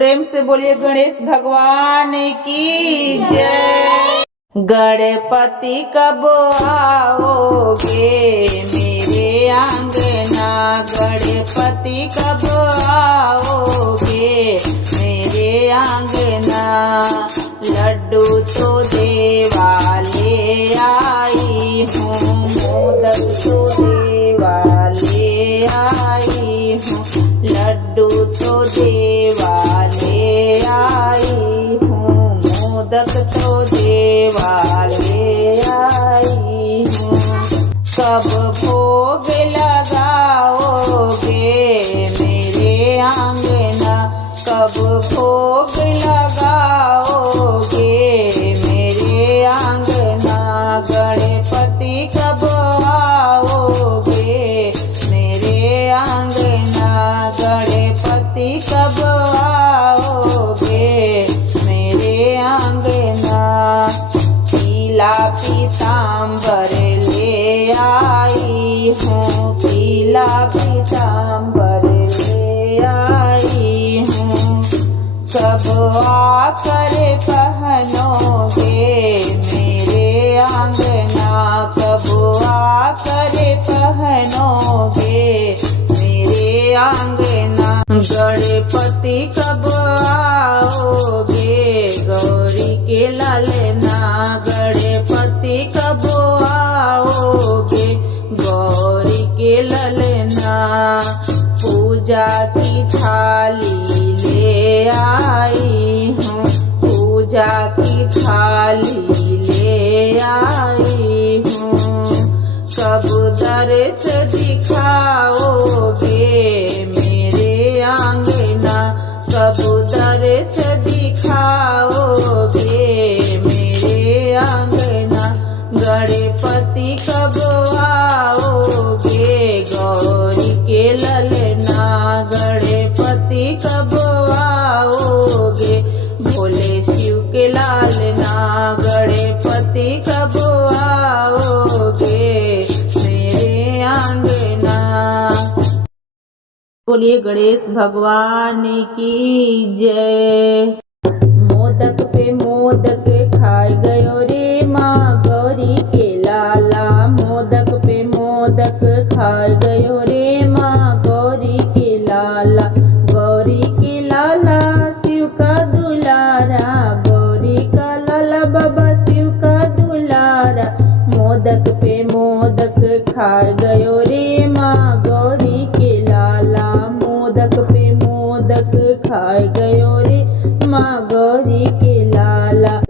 प्रेम से बोलिए गणेश भगवान की जय। गणपति कब आओगे मेरे आंगना, गणपति कब आओगे मेरे आंगना। लड्डू तो देवा ले आई हूँ, मोदक तो देवा ले आई हूँ, लड्डू तो देवा ले आई हूँ, मोदक तो देवा ले आई हूँ। कब भोग लगाओगे मेरे आंगना, कब भोग लगाओगे मेरे आंगना। गणपति कब आओगे मेरे आंगना, गणपति कब आओगे मेरे आंगना। पीला पीताम्बर ले आई हूँ, पीला पीताम्बर ले आई हूँ। कब आकर पहनोगे मेरे आंगना, कब आकर पहनोगे मेरे आंगना। गणपति कब आओगे गौरी के लालना, गणपति कब आओगे गौरी के ललना। पूजा की थाली ले आई हूँ, पूजा की थाली ले आई हूँ। कब दर्श दिखाओगे मेरे आंगना, कब दर्श दिखाओगे मेरे आंगना। गणपति कब आओगे गौरी के ललना, गणपति कब आओगे भोले शिव के लालना। गणपति कब आओगे मेरे आंगना। बोलिए गणेश भगवान की जय। मोदक पे मोदक खाए गयो रे माँ गौरी के लाला, मोदक पे मोदक खाए गयो रे माँ गौरी के लाला। गौरी के लाला शिव का दुलारा, गौरी का लाला बाबा शिव का दुलारा। मोदक पे मोदक खाए गयो रे माँ गौरी के लाला, मोदक पे मोदक खाए गयो रे माँ गौरी के लाला।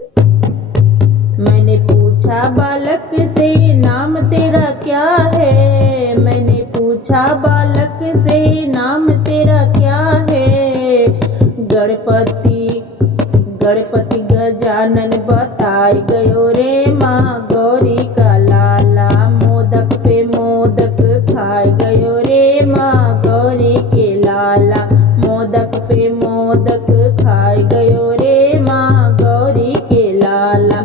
मैंने पूछा बालक से नाम तेरा क्या है, मैंने पूछा बालक से नाम तेरा क्या है। गणपति गणपति गजानन बताए गयो रे माँ गौरी का लाला। मोदक पे मोदक खाए गयो रे माँ गौरी के लाला, मोदक पे मोदक खाए गयो रे माँ गौरी के लाला।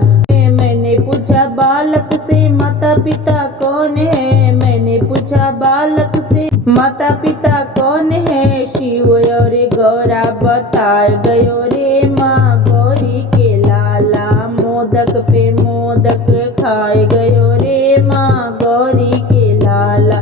मैंने पूछा बालक से माता पिता कौन है, मैंने पूछा बालक से माता पिता कौन है। शिव और गौरा बताए गयो रे माँ गौरी के लाला। मोदक पे मोदक खाए गयो रे माँ गौरी के लाला।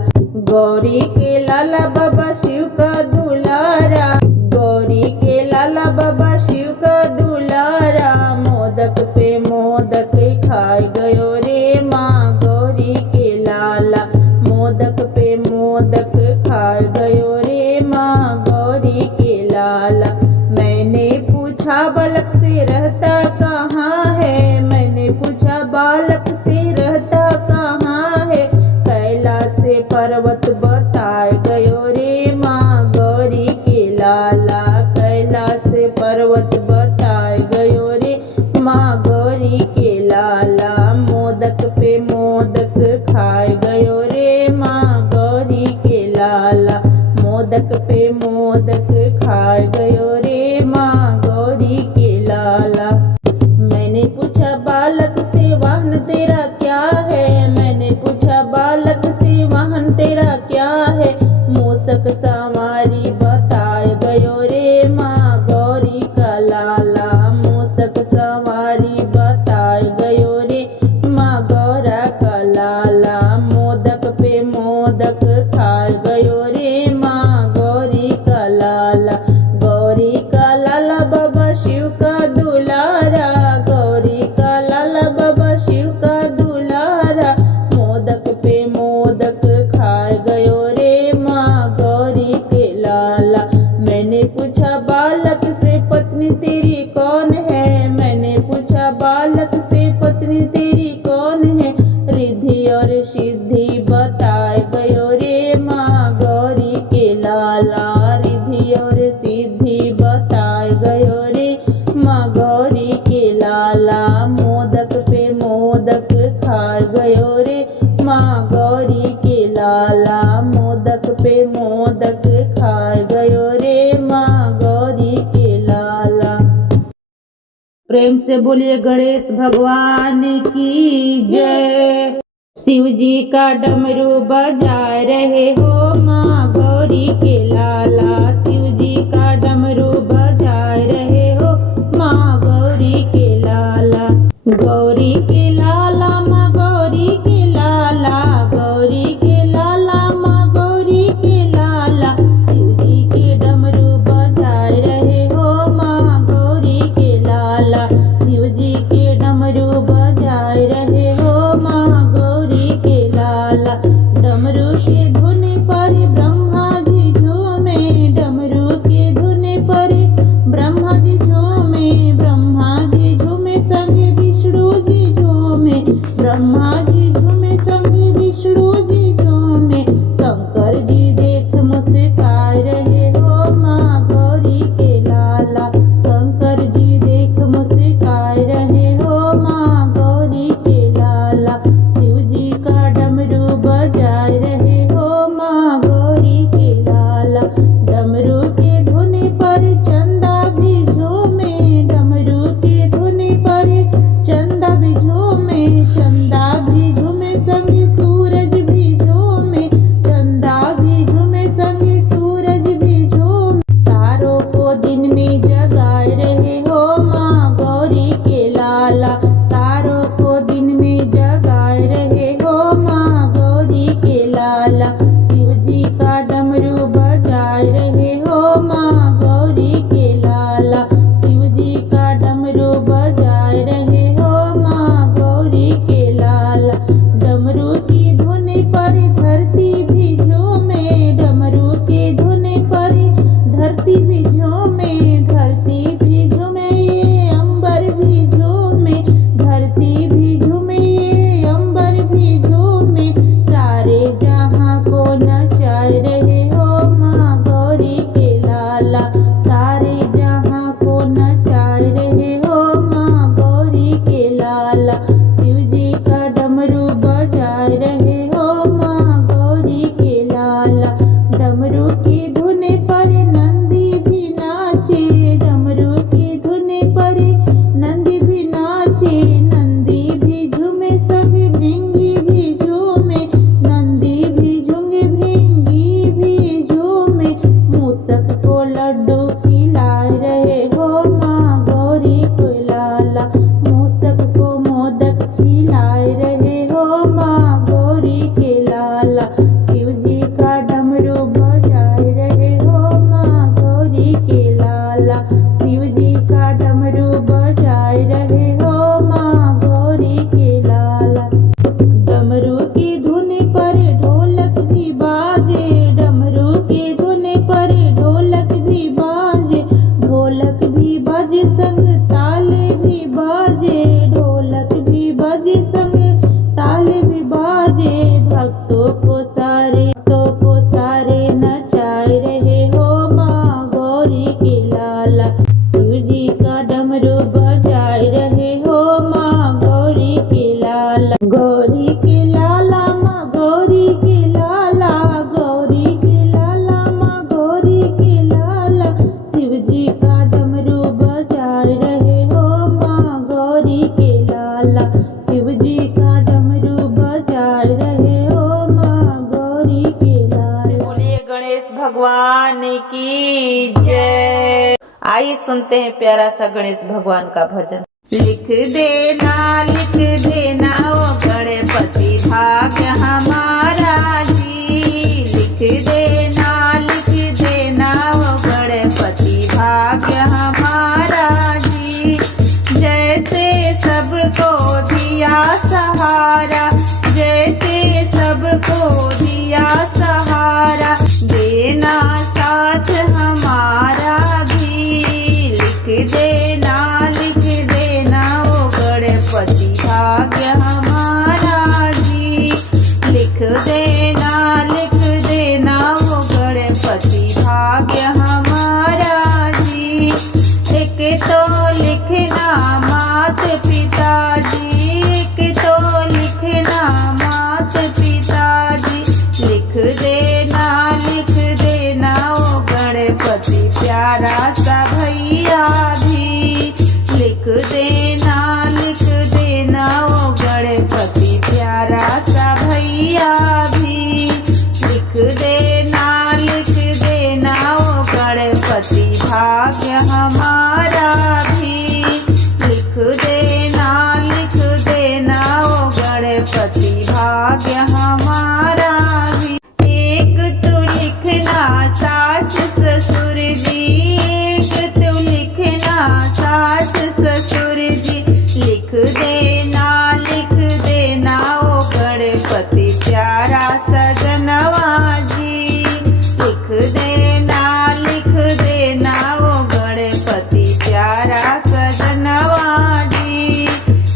गौरी के लाला बाबा शिव का दुलारा, गौरी के लाला बाबा शिव का दुलारा। मोदक पे मोदक खाए गयो रे माँ गौरी के लाला, मोदक पे मोदक खाए गयो रे माँ गौरी के लाला। मैंने पूछा बालक से रहता कहाँ है, मैंने पूछा बालक से रहता कहाँ है। कैलाश से पर्वत बताए गयो रे माँ गौरी के लाला, कैलाश से पर्वत बताए गयो रे माँ गौरी के लाला। मोदक पे मोदक खाए गयो रे माँ गौरी के लाला, मोदक पे मोदक खाए गयो रे माँ गौरी के लाला। मैंने पूछा बालक से वाहन तेरा क्या है, मैंने पूछा बालक से वाहन तेरा क्या है। मूसक सवारी बताए गयो रे माँ गौरी गयो रे माँ गौरी के लाला। मोदक पे मोदक खाए गयो रे माँ गौरी के लाला। मोदक पे मोदक खाए गयो रे माँ गौरी के लाला। प्रेम से बोलिए गणेश भगवान की जय। शिव जी का डमरू बजाए रहे हो माँ गौरी के लाला। शिव जी का डमरू बजाए रहे हो माँ गौरी के लाला। गौरी के लाला माँ गौरी के लाला। गौरी के लाला माँ गौरी के लाला। शिव जी के डमरू बजाए रहे हो माँ गौरी के लाला। शिव जी के डमरू बजाए रहे हो माँ गौरी के लाला। डमरू के धुन पर ब्रह्मा जी झूमे। डमरू के धुन पर ब्रह्मा जी झूमे। ब्रह्मा जी झूमे संग विष्णु जी झूमे। ब्रह्मा जी झूमे संग विष्णु जी झूमे। शंकर जी देख मुस्काए रहे हो माँ गौरी के लाला। शंकर जी देख मुस्काए रहे हो माँ गौरी के लाला। शिव जी का डमरू बजाए रहे हो माँ गौरी के लाला। डमरू के धुन पर चंदा भी झूमे। डमरू के धुन पर चंदा भी झूमे। चंदा भी झूमे संग सूरज भी झूमे। चंदा भी झूमे संग सूरज भी झूमे। तारों को दिन में जगाए रहे हो माँ गौरी के लाला। तारों को दिन में जगाए रहे हो माँ गौरी के लाला। शिव जी का डमरू बजाए रहे हो माँ गौरी के लाला। शिव जी का डमरू बजाए रहे हो माँ गौरी के लाला। डमरू की धुन पर धरती भी झूमे। डमरू के धुन पर धरती भी झूमे। धरती भी झूमे ये अंबर भी झूमे। धरती भी झूमे ये अंबर भी झूमे। सारे जहां को नचाए रहे हो माँ गौरी के लाला। सारे जहां को नचाए रहे हो माँ गौरी के लाला। शिव जी का डमरू बजाए रहे हो माँ गौरी के लाला। डमरू की धुन पर नंदी भी नाचे। डमरू की धुन पर नंदी भी नाचे। नंदी भी झूमे सब भृंगी भी झूमे। नंदी भी झूमे भृंगी भी झूमे। मूसक को लड्डू खिलाए रहे हो माँ गौरी के लाला। मूसक को मोदक खिलाए रहे हो माँ गौरी के लाला। शिव जी का डमरू बजाए रहे हो माँ गौरी के लाला। शिव जी का डमरू बजाए रहे हो माँ गौरी के लाला। डमरू की धुन पर ढोलक भी बाजे। डमरू की धुन पर ढोलक भी बाजे। ढोलक भी बाजे संग ताले भी बाजे। ढोलक भी बाजे संग ताले भी बाजे। भक्तों को सारे नचाए रहे हो माँ गौरी के लाला। शिव जी का डमरू बजाए रहे हो माँ गौरी के लाला। गौरी के लाला माँ गौरी के लाला। गौरी के लाला माँ गौरी के लाला। शिव जी का डमरू बजाए रहे हो माँ गौरी के लाला। शिव जी का डमरू बजाए रहे हो माँ गौरी के लाला। बोलिए गणेश भगवान की जय। आइए सुनते हैं प्यारा सा गणेश भगवान का भजन। लिख देना ओ गणपति भाग्य हमारा जी। लिख देना ओ गणपति भाग्य हमारा जी। जैसे सबको दिया सहारा। जैसे सबको दिया सहारा। देना साथ हमारा भी। लिख देना ओ गणपति भाग्य हमारा जी। लिख देना ओ गणपति भाग्य हमारा जी। एक तो लिखना मात पिताजी, एक तो लिखना मात पिताजी, लिख देना ओ गणपति प्यारा सा भैया भी, लिख देना ओ गणपति प्यारा सा भैया भी, लिख देना ओ गणपति भाग्य हमारा भी, लिख देना ओ गणपति भाग्य हमारा भी। एक तो लिखना सास ससुर जी, एक तो लिखना सास ससुर जी, लिख देना ओ गणपति प्यारा सजनवा जी, लिख देना ओ गणपति प्यारा सजनवा जी,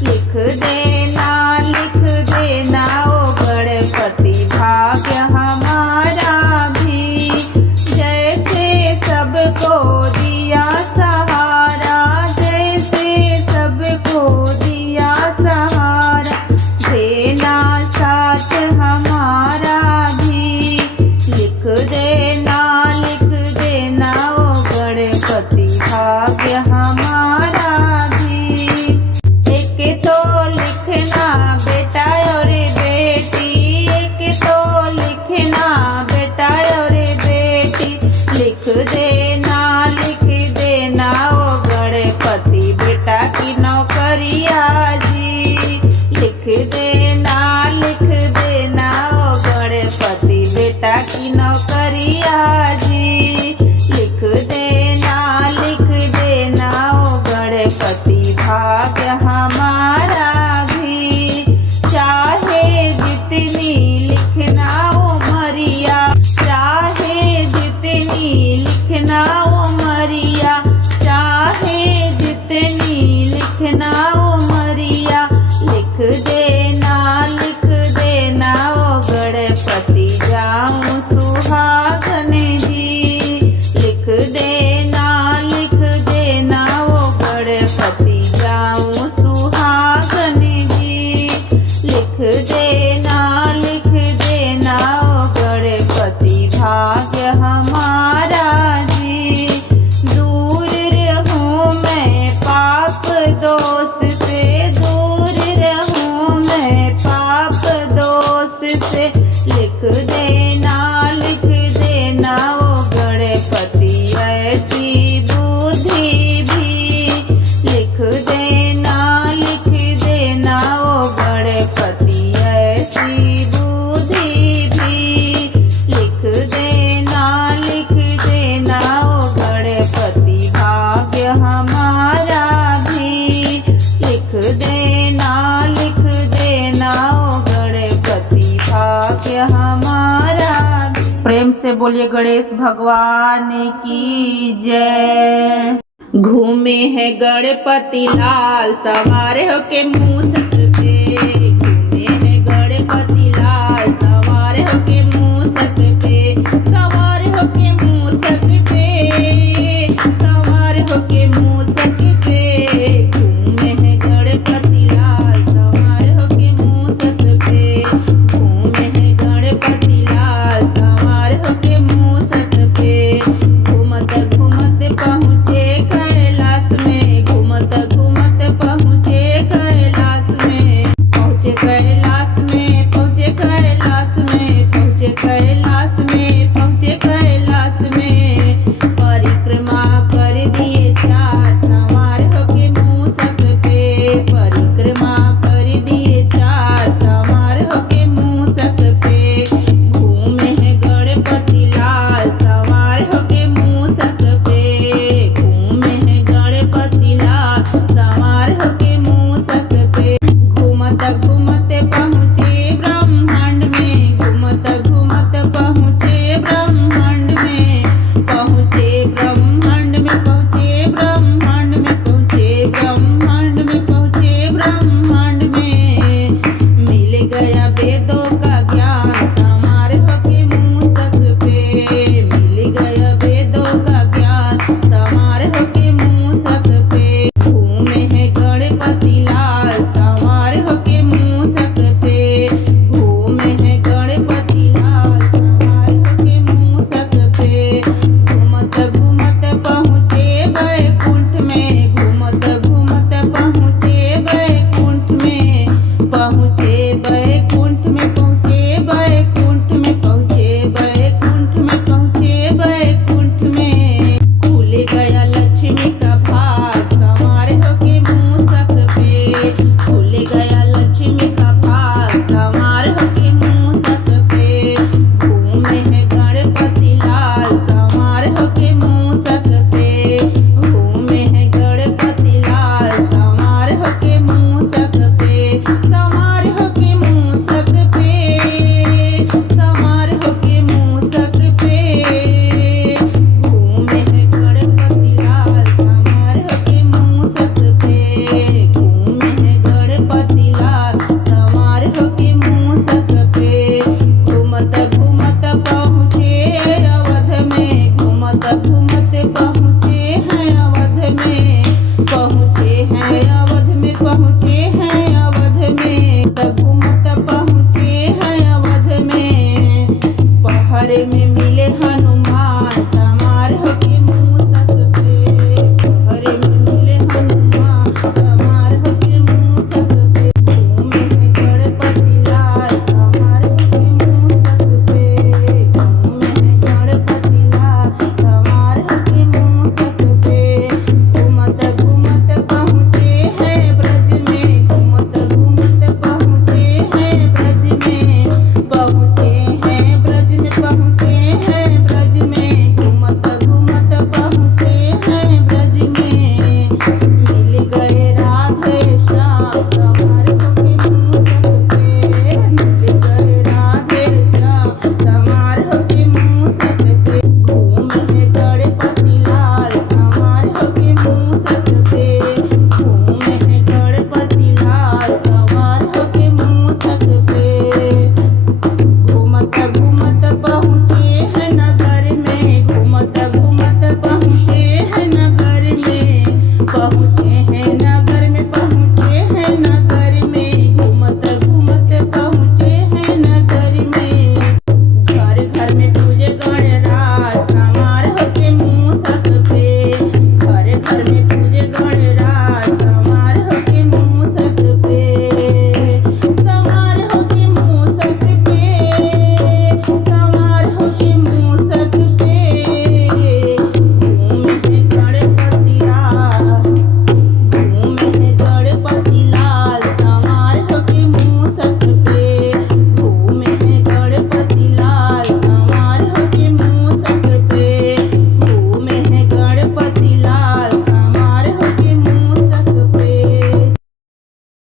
लिख देना ओ गणपति भाग्य हमारा भी। जैसे सबको दिया सहारा, जैसे सबको दिया सहारा, देना साथ हमारा भी, लिख देना ओ गणपति भाग्य हमारा भी। एक तो लिखना बेटा और बेटी, एक तो लिखना बेटा और बेटी, लिख देना ओ गणपति बेटा की नौकरिया जी, लिख देना ओ गणपति बेटा की नौकरिया जी, लिख देना ओ गणपति भाग्य हमारा भी। चाहे जितनी लिखना उमरिया, चाहे जितनी लिखना उमरिया, चाहे जितनी लिखना उमरिया, लिख देना ओ गणपति जाऊं सुहागन जी, लिख देना ओ गणपति जाऊं सुहागन जी, लिख देना ओ गणपति भाग्य हमारा जी। दूर रहूं मैं पाप दोष से, दूर रहूं मैं पाप दोष से, लिख देना ओ गणपति ऐसी बुद्धि भी, लिख देना ओ गणपति ऐसी बुद्धि भी, लिख देना ओ गणपति भाग्य हमारा भी, लिख देना ओ गणपति भाग्य हमारा भी। प्रेम से बोलिए गणेश भगवान की जय। घूमे है गणपति लाल सवार होके मूस